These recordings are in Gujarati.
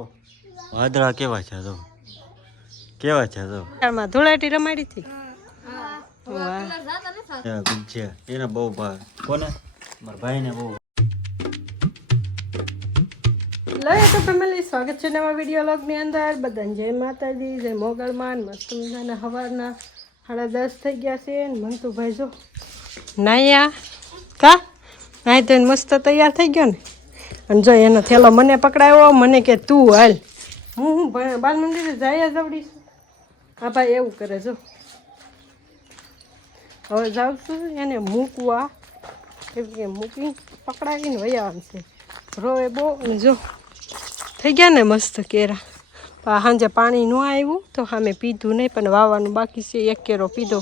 જો વાદળા કેવા છે જો કેવા છે જો આમાં ધોળાટી રમાડી હતી છે એને બહુ ભાવે કોને મારા ભાઈને બહુ લઈએ તો ફેમિલી સ્વાગત છે નવા વિડીયો લોગની અંદર બધાને જય માતાજી જય મોગલમાં મસ્ત મજાના સવારના 10:30 થઈ ગયા છે ને મંતુભાઈ જો નાયા કા નાય તો મસ્ત તૈયાર થઈ ગયો ને અને જો એનો થેલો મને પકડાયો મને કે તું હાલ હું બાલ મંદિરે જાય જવડીશ હા ભાઈ એવું કરે જો હવે જાઉં છું એને મૂકવા કેમ કે મૂકી પકડાવીને વયા છે રોવે બહુ અને જો થઈ ગયા ને મસ્ત કેરા સાંજે પાણી ન આવ્યું તો સામે પીધું નહીં પણ વાવવાનું બાકી છે એક કેરો પીધો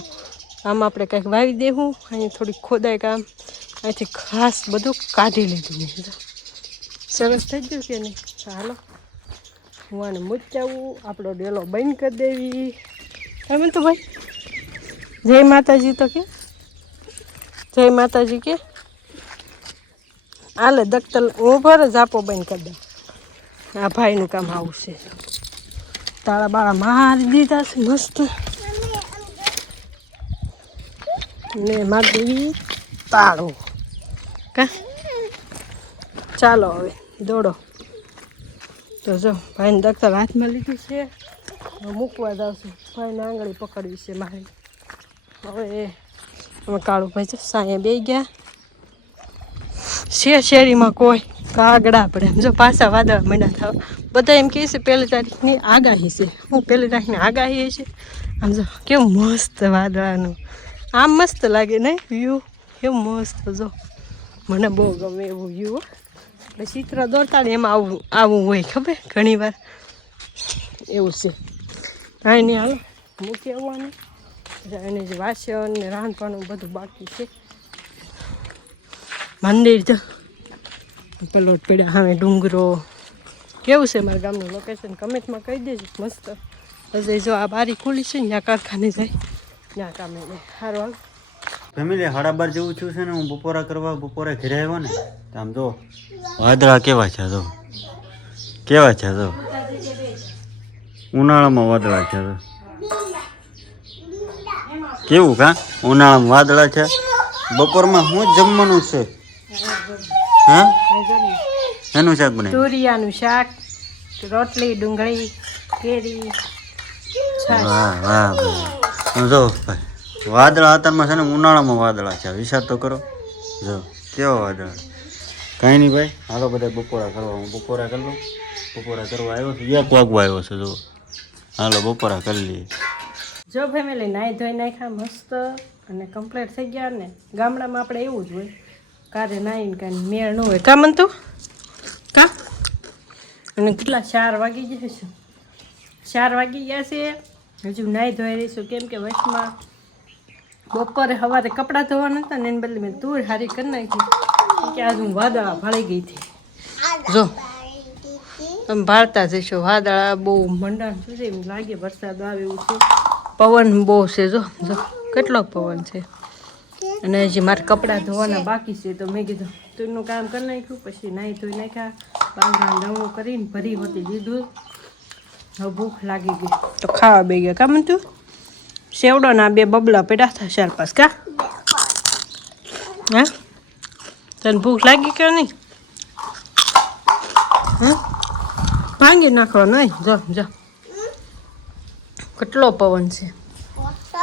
આમ આપણે કંઈક વાવી દેવું અહીં થોડીક ખોદાય કામ અહીંથી ખાસ બધું કાઢી લીધું મેં સરસ થઈ ગયું કે નહીં ચાલો હું આને મૂચાવું આપણો ડેલો બંધ કરી દેવી એમ તો ભાઈ જય માતાજી તો કે જય માતાજી કે હાલે દખતલ ઉભર જ આપો બંધ કરી દઉં આ ભાઈનું કામ આવું છે તાળા બાળા મારી દીધા છે મસ્ત ને મારી દેવી તાળો કા ચાલો હવે દોડો તો જો ભાઈને દખતર હાથમાં લીધું છે મૂકવા જાઉં છું ભાઈને આંગળી પકડવી છે મારી હવે અમે કાળું ભાઈ છે સાંયે બે ગયા શેરીમાં કોઈ કાગડા પડે જો પાછા વાદળા માંડ્યા થાવ બધા એમ કહે છે 1 તારીખની આગાહી છે હું 1 તારીખની આગાહી છે આમ જો કેવું મસ્ત વાદળાનું આમ મસ્ત લાગે ને વ્યૂ કેવું મસ્ત જો મને બહુ ગમે એવું વ્યૂ ચિત્ર દોરતા ને એમાં આવું હોય ખબર ઘણી વાર એવું છે કાંઈ નહીં હાલો મૂકી આવવાનું એને જે વાસણ ને રાંધવાનું બધું બાકી છે મંદિર તો પલોટ પડ્યા હવે ડુંગરો કેવું છે મારા ગામનું લોકેશન કમેન્ટમાં કહી દેજો મસ્ત પછી જો આ બારી ખુલી છે ને ત્યાં કારખાને જાય ત્યાં કામે જાય સારું હાલ ફેમિલી 12:30 જેવું થયું છે ને હું બપોરા કરવા બપોરે ઘરે આવ્યો ને આમ જો વાદળા કેવા છે જો કેવા છે જો ઉનાળામાં વાદળા છે જો કેવું કા ઉનાળામાં વાદળા છે બપોરમાં શું જમવાનું છે હા એનું શાક બને તુરિયાનું શાક રોટલી ડુંગળી કેરી વાહ વાહ જો વાદળા અત્યારમાં છે ને ઉનાળામાં વાદળા છે વિચાર તો કરો જો કેવા વાદળા કાંઈ નહીં ભાઈ હાલો બધા બપોરા કરવા હું બપોરા કરી લઉં બપોરા કરવા આવ્યો છું 1 વાગવા આવ્યો છે જો હાલો બપોરા કરી લઈએ જો ફેમિલી નાહી ધોઈ નાખ્યા મસ્ત અને કમ્પ્લીટ થઈ ગયા ને ગામડામાં આપણે એવું જ હોય કારે નાહીને કાંઈ મેળ ન હોય કા મનતું કા અને કેટલા 4 વાગી ગયા છે 4 વાગી ગયા છે હજુ નાહી ધોઈ રહીશું કેમ કે વચમાં બપોરે સવારે કપડાં ધોવાના હતા ને એને બદલે મેં તુર હારી કરી નાખી કે આજ હું વાદળા ભાળી ગઈ હતી જો તમે ભાળતા જઈશો વાદળા બહુ મંડાણ છે એમ લાગે વરસાદ આવે એવું છે પવન બહુ છે જો જો કેટલો પવન છે અને હજી મારે કપડાં ધોવાના બાકી છે તો મેં કીધું તુરનું કામ કરી નાખ્યું પછી નાહી ધોઈ નાખ્યા બાંધણા દવણું કરીને ભરી હોતી દીધું હવે ભૂખ લાગી ગઈ તો ખાવા બે ગયા કામ તું સેવડોના 2 બબલા પડ્યા હતા 4-5 કા હા તને ભૂખ લાગી કે નહીં હા ભાંગી નાખો નહીં જો જો કેટલો પવન છે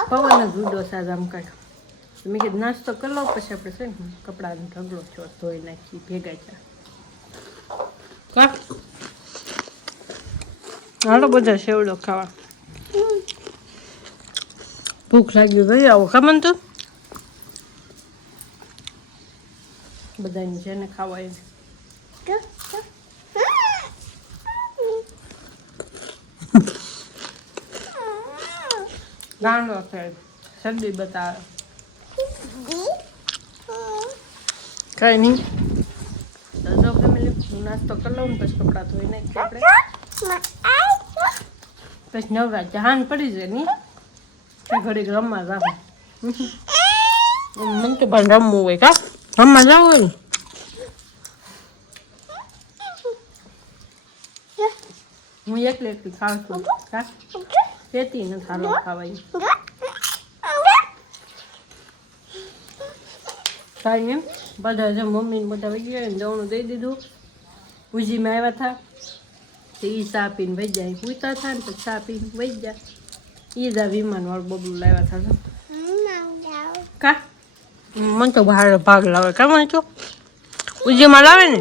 પવન જ ઉડો સાજ આમ કાંઈક મેં કીધું નાસ્તો કરી લો પછી આપણે છે ને કપડાનો ઢગલો છો ધોઈ નાખી ભેગા છે કા હાલો બધા સેવડો ખાવા ભૂખ લાગ્યું ભાઈ આવો ખમન તું બધાને જેને ખાવા એને ગાંડો છે શરદી બતાવે કઈ નહીં તો જો ફેમિલી નાસ્તો કરી લઉં ને પછી કપડાં ધોઈ નાખીએ આપણે પછી નવરા જહાન પડી જાય નહીં ઘડીક રમવા જાવ મને તો પણ રમવું હોય કા રમવા જવું હોય ને હું એકલી એકલી ખાઉં છું કા ખેતી ન થાલો ખાવાય કાંઈ એમ બધા જે મમ્મીને બધા વહી ગયા ને જવાનું દઈ દીધું ઉજીમાં આવ્યા હતા તો એ ચા પીને વહી જાય પૂછતા હતા ને પછી ચા પીને વહી ગયા એ જ આ વિમાનવાળું બબલું લાવ્યા હતા કા મને તો બહાર ભાગ લાવે કા મને તો ઉજીમાં લાવે ને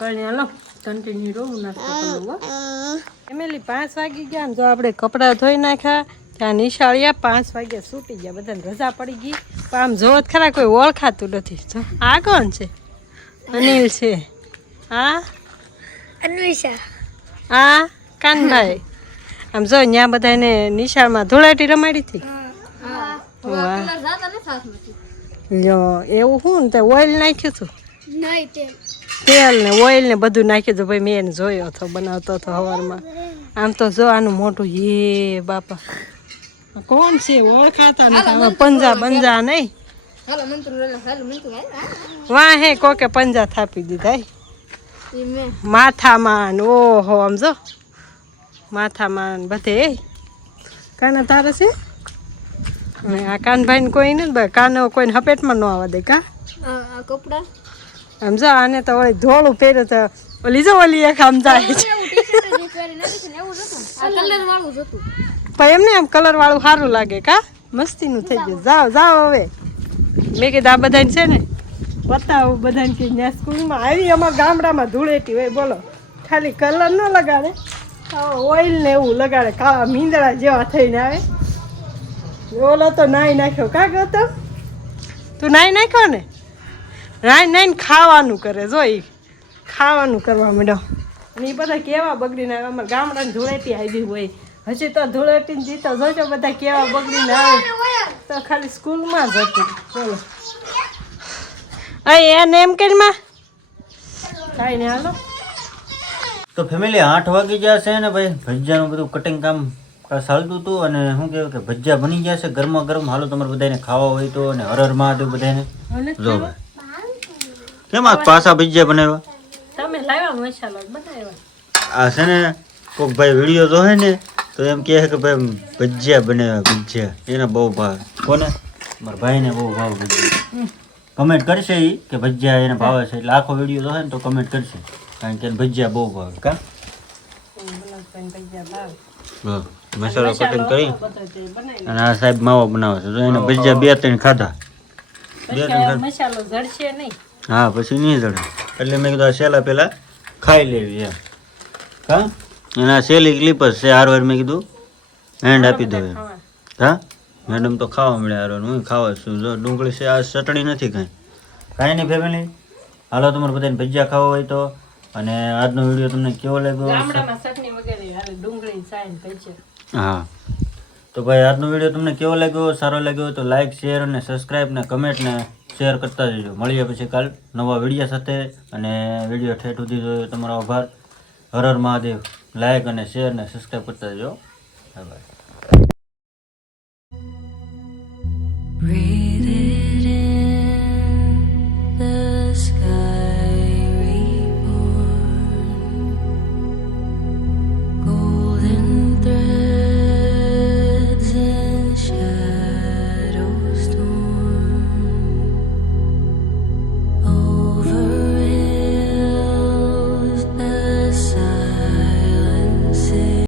કઈ હાલો કન્ટિન્યુ રહું નાસ્તો કરું ફેમિલી 5 વાગી ગયા ને જો આપણે કપડાં ધોઈ નાખ્યા ત્યાં નિશાળિયા 5 વાગ્યા છૂટી ગયા બધાને રજા પડી ગઈ પણ આમ જોત ખરા કોઈ ઓળખાતું નથી જો આ કોણ છે અનિલ છે હા અન્વેષા હા કાનભાઈ આમ જો ત્યાં બધાને નિશાળમાં ધૂળેટી રમાડી હતી વાહ લ્યો એવું શું ને તે ઓઇલ નાખ્યું હતું નહીં તેલ ને ઓઇલ ને બધું નાખ્યું હતું ભાઈ મેં એને જોયો હતો બનાવતો હતો સવારમાં આમ તો જો આનું મોટું એ બાપા આ કોણ છે ઓળખાતા નથી આમાં પંજા બંજા નહીં વાહ હે કોકે પંજા થાપી દીધા માથામાં ને ઓહો આમ જો માથામાં બધે કાના તારે છે અને આ કાનભાઈ ને કોઈ નથી ભાઈ કાનો કોઈને હપેટમાં ન આવવા દે કા કપડા આમ જો આને તો ઓલી ધોળું પહેર્યું તો ઓલી જો ઓલી એક આમ જાય છે પણ એમને આમ કલર વાળું સારું લાગે કા મસ્તીનું થઈ ગયું જાઓ જાઓ હવે મેં કીધું આ બધાને છે ને બતાવું બધાને કે ત્યાં સ્કૂલમાં આવી અમારા ગામડામાં ધૂળેટી હોય બોલો ખાલી કલર ન લગાડે ઓઇલ ને એવું લગાડે કાળા મીંદડા જેવા થઈને આવે ઓલો તો નાઈ નાખ્યો કા ગૌતમ તું નાઈ નાખ્યો ને નાઈને ખાવાનું કરે જો એ ખાવાનું કરવા માંડ્યો અને એ બધા કેવા બગડીને આવે અમારા ગામડાને ધૂળેટી આવી હોય હજી તો ધૂળેટીને જીતો જોજો બધા કેવા બગડીને આવે તો ખાલી સ્કૂલમાં જ હતું બોલો એને એમ કરીમાં કાંઈ નહીં હાલો તો ફેમિલી 8 વાગી ગયા છે ને ભાઈ ભજીયાનું બધું કટિંગ કામ ચાલતું હતું અને શું કહેવાય કે ભજીયા બની ગયા છે ગરમા ગરમ હાલો તમારે બધાને ખાવા હોય તો અને હર હર મહાદેવ બધાને જો ભાઈ કેમ આ પાછા ભજીયા બનાવ્યા તમે લાવ્યા મસાલો બનાવ્યા આ છે ને કોઈક ભાઈ વિડીયો જોહે ને તો એમ કહે કે ભાઈ ભજીયા બનાવ્યા ભજીયા એને બહુ ભાવે કોને મારા ભાઈને બહુ ભાવ ભજીયા કમેન્ટ કરશે એ કે ભજીયા એને ભાવે છે એટલે આખો વિડીયો જોહે ને તો કમેન્ટ કરશે કારણ કે એને ભજીયા બહુ ભાવે કા મસાલો કટિંગ કરી અને આ સાહેબ માવો બનાવે છે તો એને ભજીયા 2-3 ખાધા 2-3 મસાલો જડશે નહીં હા પછી નહીં જડે એટલે મેં કીધું સેલા પેલા ખાઈ લેવી એમ હા અને આ સેલી ક્લિપ જ છે હારવાર મેં કીધું હેન્ડ આપી દો એમ હા મેડમ તો ખાવા મળે હારવાર હું ખાવા છું જો ડુંગળી છે આ ચટણી નથી કાંઈ નહીં ફેમિલી હાલો તમારે બધાને ભજીયા ખાવા હોય તો અને આજનો વિડીયો તમને કેવો લાગ્યો ગામડામાં ચટણી વગેરે હાલે ડુંગળી ચાય ને ભજીયા હા તો ભાઈ આજનો વિડીયો તમને કેવો લાગ્યો સારો લાગ્યો તો લાઈક શેર અને સબસ્ક્રાઈબ ને કમેન્ટ ને શેર કરતા જજો મળીએ પછી કાલ નવા વિડીયો સાથે અને વિડીયો ઠેઠ સુધી જોયો તમારો આભાર હર હર મહાદેવ લાઈક અને શેર ને સબસ્ક્રાઈબ કરતા જજો બાય.